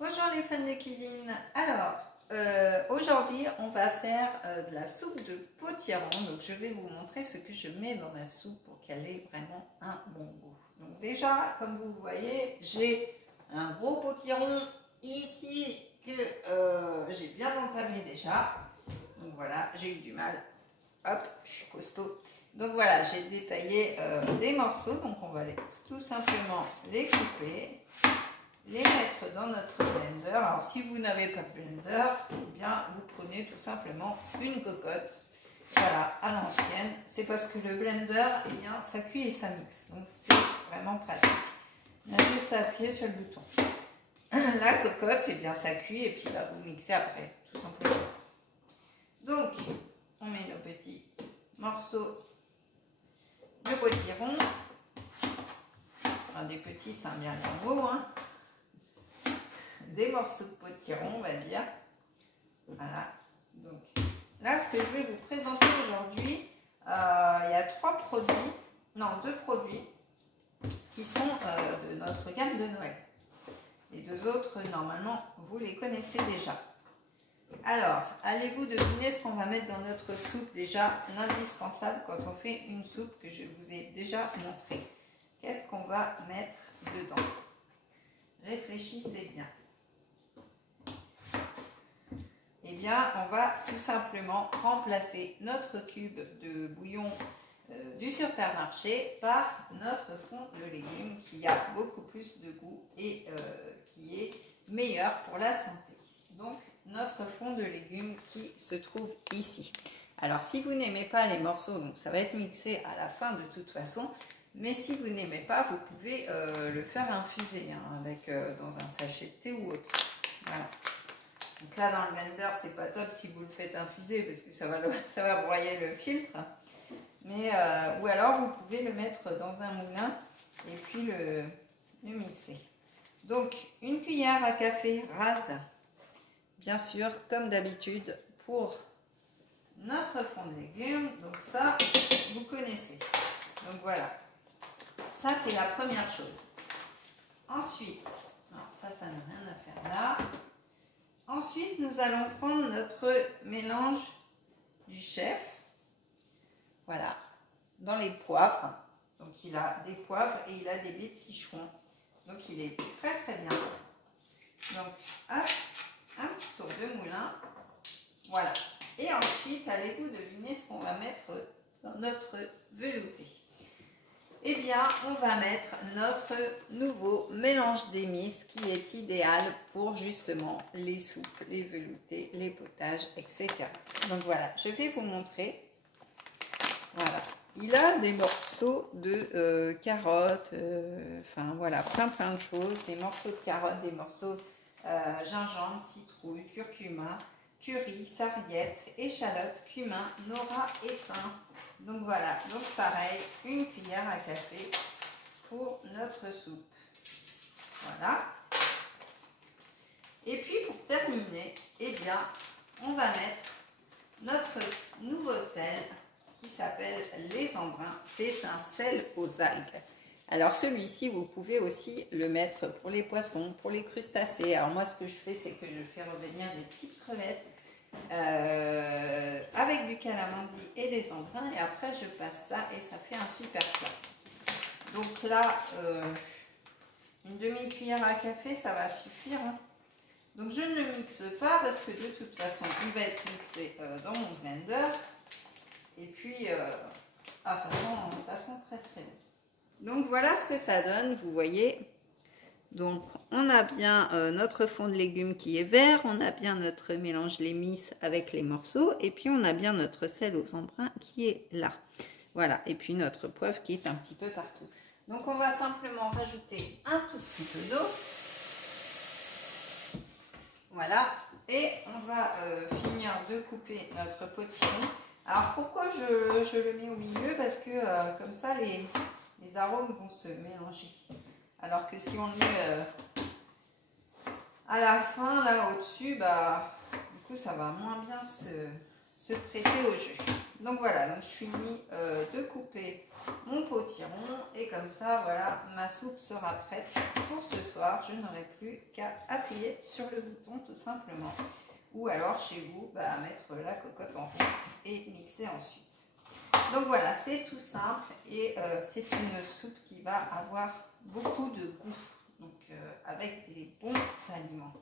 Bonjour les fans de cuisine. Alors, aujourd'hui on va faire de la soupe de potiron. Donc je vais vous montrer ce que je mets dans ma soupe pour qu'elle ait vraiment un bon goût. Donc déjà, comme vous voyez, j'ai un gros potiron ici que j'ai bien entamé déjà. Donc voilà, j'ai eu du mal. Hop, je suis costaud. Donc voilà, j'ai détaillé des morceaux. Donc on va tout simplement les couper, les mettre dans notre blender. Alors si vous n'avez pas de blender, eh bien vous prenez tout simplement une cocotte, voilà, à l'ancienne. C'est parce que le blender, eh bien ça cuit et ça mixe, donc c'est vraiment pratique. On a juste à appuyer sur le bouton. La cocotte, eh bien ça cuit et puis là vous mixez après, tout simplement. Donc on met nos petits morceaux de potiron. Enfin, des petits, c'est un bien grand mot, hein. Des morceaux de potiron, on va dire. Voilà. Donc là, ce que je vais vous présenter aujourd'hui, il y a deux produits qui sont de notre gamme de Noël. Les deux autres, normalement, vous les connaissez déjà. Alors, allez-vous deviner ce qu'on va mettre dans notre soupe? Déjà, l'indispensable quand on fait une soupe que je vous ai déjà montré. Qu'est-ce qu'on va mettre dedans? Réfléchissez bien. Eh bien, on va tout simplement remplacer notre cube de bouillon du supermarché par notre fond de légumes qui a beaucoup plus de goût et qui est meilleur pour la santé. Donc, notre fond de légumes qui se trouve ici. Alors, si vous n'aimez pas les morceaux, donc ça va être mixé à la fin de toute façon, mais si vous n'aimez pas, vous pouvez le faire infuser hein, avec, dans un sachet de thé ou autre. Voilà. Donc là, dans le blender, c'est pas top si vous le faites infuser parce que ça va broyer le filtre. Mais, ou alors, vous pouvez le mettre dans un moulin et puis le mixer. Donc, une cuillère à café rase, bien sûr, comme d'habitude, pour notre fond de légumes. Donc ça, vous connaissez. Donc voilà. Ça, c'est la première chose. Ensuite, non, ça n'a rien à faire là. Ensuite, nous allons prendre notre mélange du chef. Voilà, dans les poivres. Donc, il a des poivres et il a des baies de Sichuan. Donc, il est très très bien. Donc, hop, un petit tour de moulin. Voilà. Et ensuite, allez-vous deviner ce qu'on va mettre dans notre velouté? Eh bien, on va mettre notre nouveau mélange d'émices qui est idéal pour justement les soupes, les veloutés, les potages, etc. Donc voilà, je vais vous montrer. Voilà, il a des morceaux de carottes, enfin voilà, plein de choses. Des morceaux de carottes, des morceaux gingembre, citrouille, curcuma, curry, sarriette, échalote, cumin, nora et thym. Donc voilà, donc pareil, une cuillère à café pour notre soupe. Voilà. Et puis pour terminer, eh bien, on va mettre notre nouveau sel qui s'appelle les embruns. C'est un sel aux algues. Alors celui-ci, vous pouvez aussi le mettre pour les poissons, pour les crustacés. Alors moi, ce que je fais, c'est que je fais revenir des petites crevettes avec du calamansi et des embruns et après je passe ça et ça fait un super plat. Donc là une demi-cuillère à café ça va suffire hein. Donc je ne le mixe pas parce que de toute façon il va être mixé dans mon blender et puis ça sent très très bon. Donc voilà ce que ça donne, vous voyez. Donc, on a bien notre fond de légumes qui est vert, on a bien notre mélange l'émice avec les morceaux, et puis on a bien notre sel aux embruns qui est là. Voilà, et puis notre poivre qui est un petit peu partout. Donc, on va simplement rajouter un tout petit peu d'eau. Voilà, et on va finir de couper notre potiron. Alors, pourquoi je le mets au milieu? Parce que comme ça, les arômes vont se mélanger. Alors que si on le met à la fin, là au-dessus, bah, du coup, ça va moins bien se prêter au jus. Donc voilà, donc je suis mis de couper mon potiron et comme ça, voilà, ma soupe sera prête pour ce soir. Je n'aurai plus qu'à appuyer sur le bouton tout simplement. Ou alors chez vous, mettre la cocotte en route et mixer ensuite. Donc voilà, c'est tout simple et c'est une soupe qui va avoir beaucoup de goût, donc avec des bons aliments.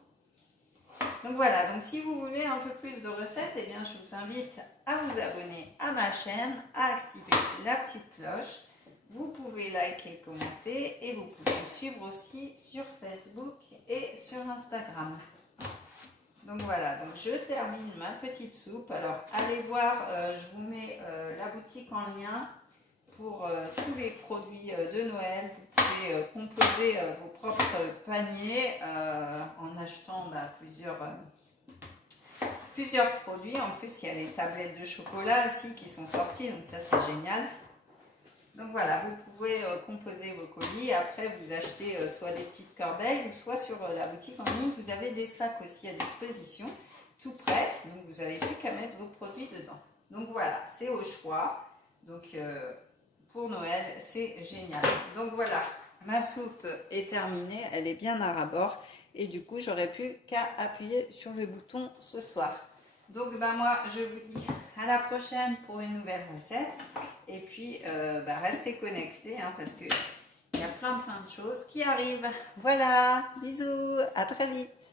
Donc voilà, donc si vous voulez un peu plus de recettes, eh bien je vous invite à vous abonner à ma chaîne, à activer la petite cloche. Vous pouvez liker, commenter et vous pouvez me suivre aussi sur Facebook et sur Instagram. Donc voilà, donc je termine ma petite soupe. Alors allez voir, je vous mets la boutique en lien pour tous les produits de Noël. Vous pouvez composer vos propres paniers en achetant plusieurs produits. En plus, il y a les tablettes de chocolat aussi qui sont sorties, donc ça c'est génial. Donc voilà, vous pouvez composer vos colis. Après, vous achetez soit des petites corbeilles ou soit sur la boutique en ligne, vous avez des sacs aussi à disposition, tout prêt. Donc vous n'avez plus qu'à mettre vos produits dedans. Donc voilà, c'est au choix. Donc pour Noël, c'est génial. Donc voilà, ma soupe est terminée, elle est bien à ras-bord. Et du coup, j'aurais plus qu'à appuyer sur le bouton ce soir. Donc moi, je vous dis à la prochaine pour une nouvelle recette. Et puis, restez connectés parce qu'il y a plein de choses qui arrivent. Voilà, bisous, à très vite.